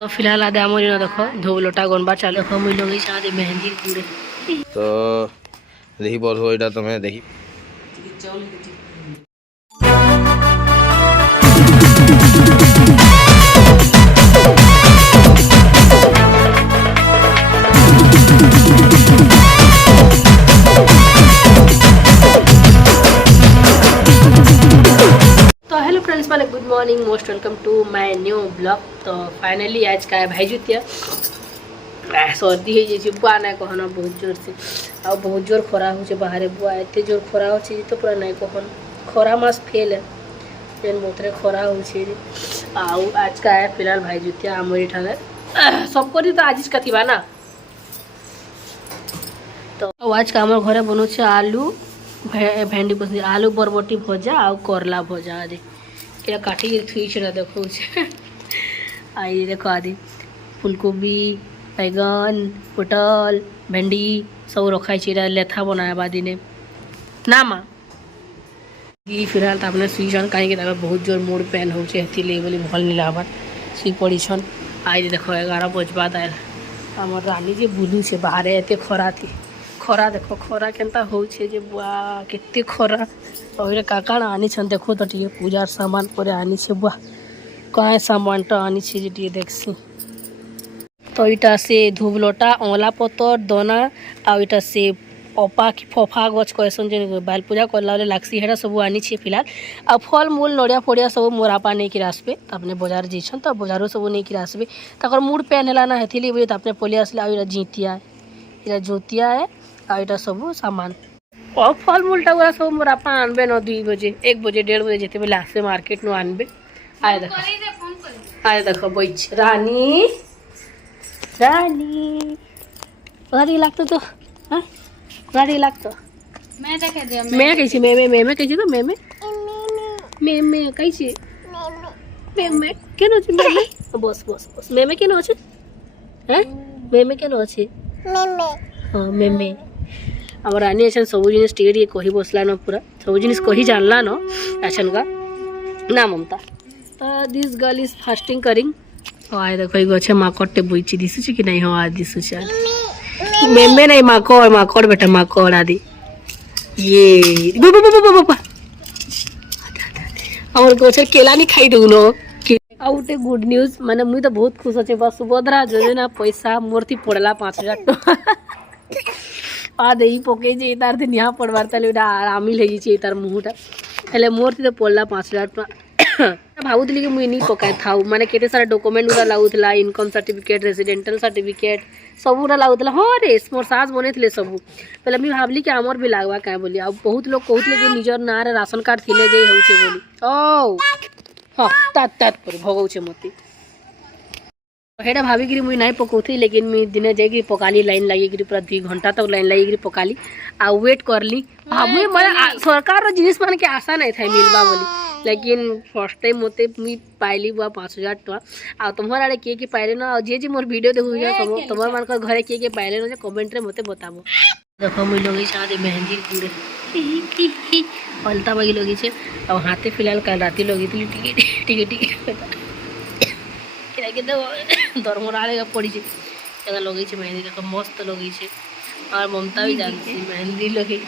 तो फिलहाल आदे आम देख धूप लोटा गणवा चालू देख मुझे लगे आदे मेहंदी पूरे तो देखी बोल हो इटा तुम्हें देखी तो हेलो फ्रेंड्स माने good morning most welcome to my new blog. तो फाइनली आज का भाई जुतिया सर्दी हो बुआ ना कहना बहुत जोर से आ बहुत जोर खरा हो बाहर बुआ एत जोर खरा हो तो पूरा ना कहन खरा मास फेल है जेन बहुत खरा हो आज का है फिलहाल भाई जुतिया आमरी ठाने सबको तो आज का थी ना। तो आज का आम घर बनो आलू भेंडी पसंद आलू बरबटी भजा आ करला भजा आदि क्या काटिक थुईछ ना देखो आई देखो आदि फूलकोबी बैगन पोटल भेंडी सब रखाई लेथा बनाया बादी ने ना माँ फिलहाल तापने सुईछन कहीं बहुत जोर मूड पेन हो बोली भल नहीं लगा शुई पड़ीछन आई देखो 11 बजबाद आए आम रानी जी बुलू से बाहर एत खरा थी खरा देख खरा केनता होछे जे बुआ केते खरा और काका आनी छन देखो तो टिके पूजार सामान पर आनी छे बुआ काय सामान तो आनी छे जे टिके देखसी तो इटा से धूप लोटा ओला पतर दोना आ इटा से अपा की फफा गछ कहसन जे बाल पूजा करला लागसी हेडा सब आनी छे फिलहाल आ फल मूल नड़िया फड़िया सब मोर आपा नहीं कि आसबे अपने बाजार जेछन तो बाजारो सब नहीं कि आसबे तकर मूड पेन हला ना हेथिली बोली अपने पले आसले आ जीतिया इरा जोतिया है आईटा सब सामान और फल मूलटा गुरा सब मोर आपा आनबे न 2 बजे 1 बजे 1:30 बजे जेते बेले आसे मार्केट नु आनबे आए देखो बैठ रानी रानी गाड़ी लागतो तो हां गाड़ी लागतो मैं देखे दे मैं कैसी मैं कैसी तो मैं कैसी मैं केनो छी मैं बस बस बस मैं केनो छी हैं मैं केनो छी हाँ मैं आम रानी अच्छा सब जिन टे कही बसला न पूरा सब जिन कही जानला न अच्छा का ना ममता दिस गर्ल इज फास्टिंग करिंग आए देखो गचे माकड़टे बोची दिशुचे कि नहीं हाँ आज दिशुचे मेमे नहीं माकड़ बेटा माकड़ आदि ये आम गचर केला नहीं खाई दू न आ गोटे गुड न्यूज माने मुई तो बहुत खुश अच्छे बस सुभद्रा योजना पैसा मोर थी पड़ला 5000 टका आदे पकई जे तार दिन यहाँ पड़वार ताले आरामी लगी तार मुहटा हेले मोर थी तो पड़ला 5000 टका भावुली कि मुई नहीं पकाए था माने केते सारा डॉक्यूमेंट गुरा लागुला इनकम सर्टिफिकेट रेसिडेंटल सर्टिफिकेट सब गुरा लागुला हाँ रे मोर सास बने थे सब पहले मुझे भावली कि आमर भी लागवा क्या बोली आ बहुत लोग कहते कि निजर ना रे राशन कार्ड थिले जे होचे बोली ओ हाँ तात पर भगौचे मती हेटा भाविकी मुई नहीं पकाउथी लेकिन मुई दिने जाइए पकाली लाइन लगी पूरा 2 घंटा तक लाइन लगी पकाली आ वेट करली भाभी मैं सरकार जिनिस मान के आशा नहीं था मिलवा बोली लेकिन फर्स्ट टाइम मते मुई पाइली बुआ 5000 टका आ तुम्हार आड़े के पाइले ना जे जे मोर वीडियो देखु सब तुम्हार मान घरे के पाइले ना कमेंट रे मते बताबो देखो मुई लगे सादे मेहंदी पूरे अलता बगी लगी छे और हाथे फिलहाल कल राती लगी थी टिके के दरमरा पड़ी लगे मेहंदी देखो मस्त लगे और ममता भी जानती मेहंदी लगे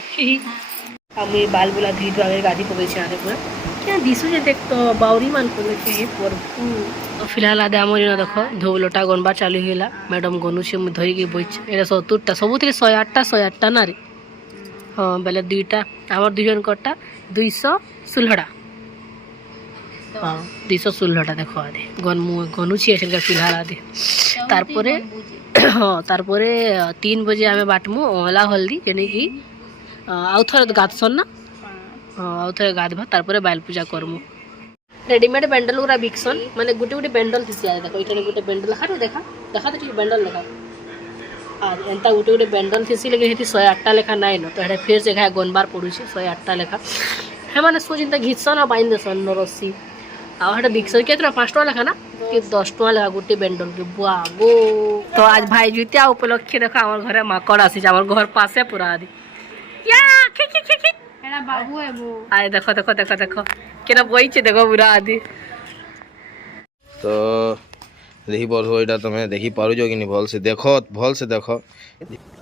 मुझे बाल बुला धुई धुआ गाड़ी पकई आने पूरा क्या दिशु जे देख तो बाउरी मान प्रभु फिलहाल आदे आम देख धूप लोटा गणवा चालू होगा मैडम गनु से धरिकी बैठ ये 70टा सब 108टा ना रे हाँ बेले 2टा आम 2 जन कटा 216 हाँ 216टा देख आदे गनुची का फिलहाल आदे तारपरे हाँ तारपरे 3 बजे आम बाटमु अला हल्दी जेने कि आउ थे गाधसन ना हाँ आउ थे गाधवा तारपरे बाल पूजा करमु रेडीमेड बेंडल गुरा बिकसन माने गुटे गुटे बेंडल थी देखो ये गोटे बेंडल हाँ देखा देखा तो बेंडल देखा और एंता गुटे गुटे बेंडल थी लेकिन ये 108टा लेखा नाई न तो फिर से गनबार पड़ू 108टा लेखा हे मैंने सोच घिसन और बांध देसन रस्सी आठ बिकसन के 5 टका लेखा ना कि 10 टका लेखा गोटे बेंडल के बुआ गो तो आज भाई जुतिया उपलक्षे देखा हमारे घरे माकड़ आसी घर पासे पूरा आदि बाबू है वो आए देखो देखो देखो देखो केना बइचे देखो पूरा आदि तो देखी पारो एटा तमे देखी पारो जो कि नहीं भल से देखो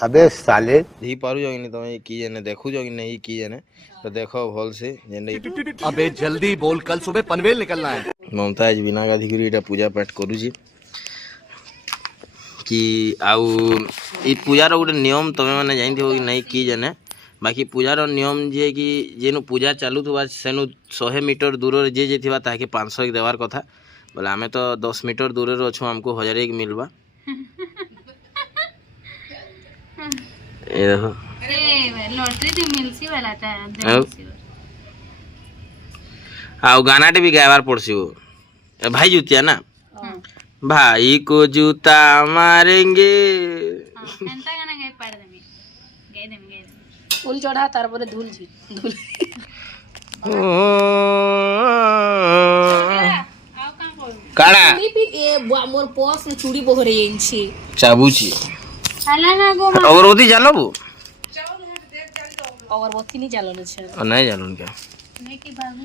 अबे साले देखी पारो जो कि नहीं तमे की जने देखु जो कि नहीं की जने तो देखो भल से जेने अबे जल्दी बोल, कल सुबह पनवेल निकलना है। ममताज बिना गाधी करी एटा पूजा पाठ करू छी कि आउ ई पूजार गोटे नियम तमे माने जानथि हो कि नहीं की जने बाकी पूजार नियम जे कि जेनु पूजा चालू थुबा सेनु 100 मीटर दूर जे जे थिबा ताके 500 एक देवार कथा बोले आमे तो 10 मीटर दूर रे अछु हमको 1000 एक मिलबा ए देखो लॉटरी थी मिलसी वाला था आउ गानाटे भी गायबार पड़सी वो भाई जुतिया ना भाई को जूता मारेंगे एंता गाना गाय पाड़ देमी गाय देमी फूल चढ़ा तार पर धूल जी धूल काड़ा मोर पॉस में चूड़ी बहरे इंची चाबूची हाला ना गो अगरबत्ती जालबो अगरबत्ती नहीं जालन छे नहीं जालन क्या मैं की भागू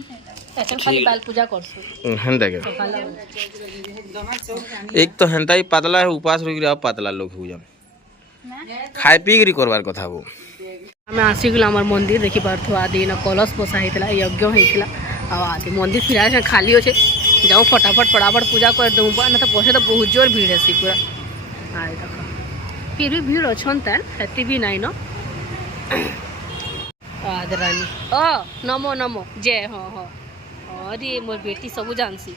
एखन खाली बाल पूजा करसु हेंदा के एक तो हेंता ही पतला है उपास रुक रहा पतला लोग हो जाम खाए पी करी करवार कथा वो हमें आसी गला हमर मंदिर देखि पारथु आदि न कलश पोसा हेतला यज्ञ हेतला आ आदि मंदिर फिरा खाली होछे जाओ फटाफट पूजा कर दऊ ना तो पछे तो बहुत जोर भीड़ है पूरा आए देखो फिर भी भीड़ अच्छन तन हेती भी नहीं न आदरानी ओ नमो नमो जय हाँ हाँ अरे मोर बेटी सब जानसी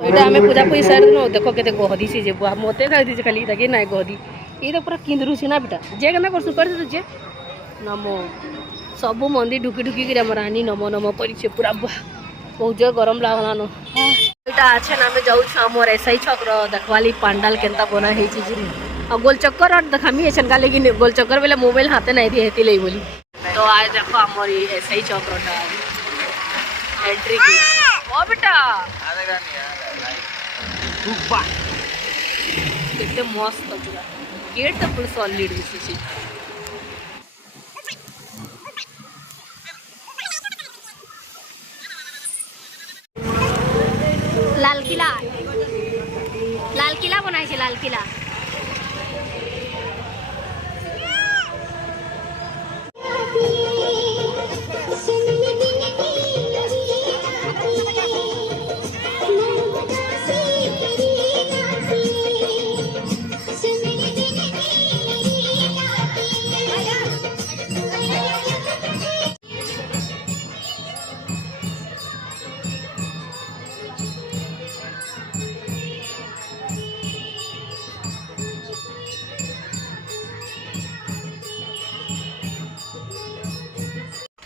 एटा हमें पूजा पूजी सार दिन देखो केते गहदी से जे बुआ मते खाइ दी खाली ताकि नाइ गहदी ई तो पूरा किंदरू छी ना बेटा जे केना करसु कर दे जे नमो सब मंदिर ढुकी ढुकी के हमर रानी नमो नमो करी छे पूरा बुआ बहुत जोर गरम लागला न एटा आछे ना में जाउ हमर ऐसा ही छकर देखवाली पंडाल केनता बना हे छी जी आ गोल चक्कर और देखामी एछन का लेकिन गोल चक्कर वाला मोबाइल हाथे नहीं दी हेती लई बोली तो आज देखो हमर ऐसा ही चक्रटा एंट्री की ओ बेटा कितने मस्त पूरा गेट तो फुल सॉलिड दिसी लाल किला बनाई छे लाल किला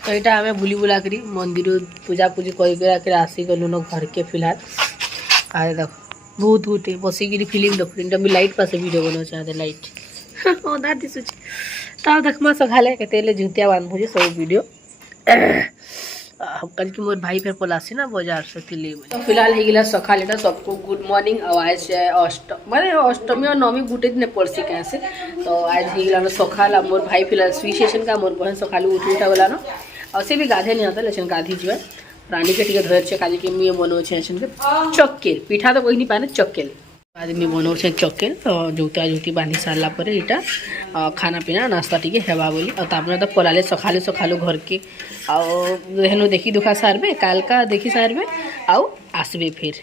तो यहाँ आम बुली बुला करी मंदिर पूजा पूजी कर आसी गलु न घर के फिलहाल आए देख बहुत गोटे बसिक फिल्म देखुन मुझे लाइट पास वीडियो बना चाहते लाइट अधा दिशुच तो देखमा सखाले केते जुतिया बांधु सब वीडियो कल की मोर भाई फिर पलासी ना बाजार से तिले तो फिलहाल हो गला सकाल एटा सबको गुड मॉर्निंग आज माने अष्टमी और नवमी गुटे दिन पड़सी कैसे तो आज हो गला सकाल मोर भाई फिलहाल सुई सेशन का मोर बहन सकाल उठ उठा गला न और से भी गाधे नहीं आता लेकिन गाधी जो रानी के टिके धर छे काली के मुए बनो छे के चक्केल पिठा तो कोई नहीं पाने चक्केल आदमी बनो छे चक्केल तो जुता जुती बांधी सारला पर इटा खाना पीना नाश्ता टिके हेबा बोली और तापने तो पलाले सखाले सखालो घर के आउ हेनु देखी दुखा सारबे काल का देखी सारबे आउ आसबे फिर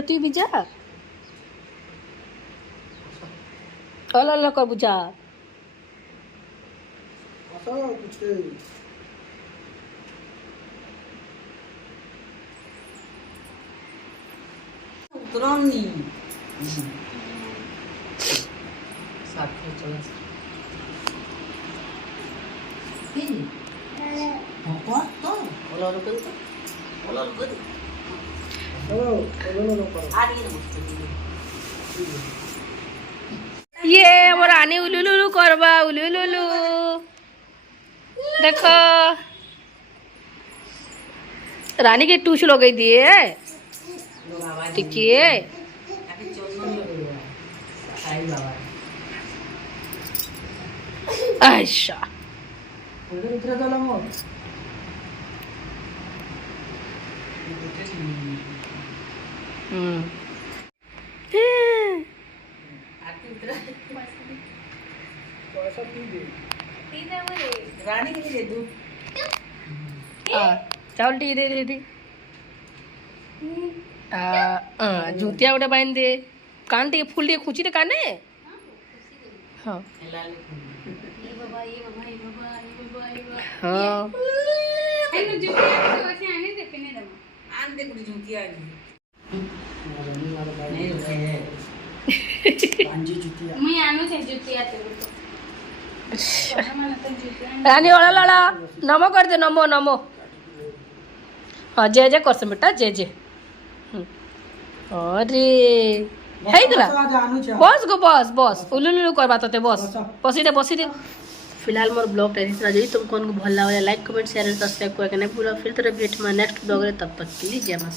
तू भी जा अल कर बुझा ये मोर आने उलुलुलु करबा उलुलुलु देखो रानी के टूछ लो गई दिए टिकिए अच्छा चावल टी दे दे जूतिया गोटे बांध दे कान टे फुल टे खुची टे काने हाँ हाँ रानी वाला लाला नमो कर दे नमो नमो हाँ जय जय कर बेटा जय जय अरे है बस गो बस बस उलुलु कर बात होते बस बसी दे फिलहाल मोर ब्लॉग टाइम जो तुम कौन को भल लगा लाइक कमेंट शेयर सब्सक्राइब करके नहीं पूरा फिर तरह भेट में नेक्स्ट ब्लॉग तब तक के लिए जय मां।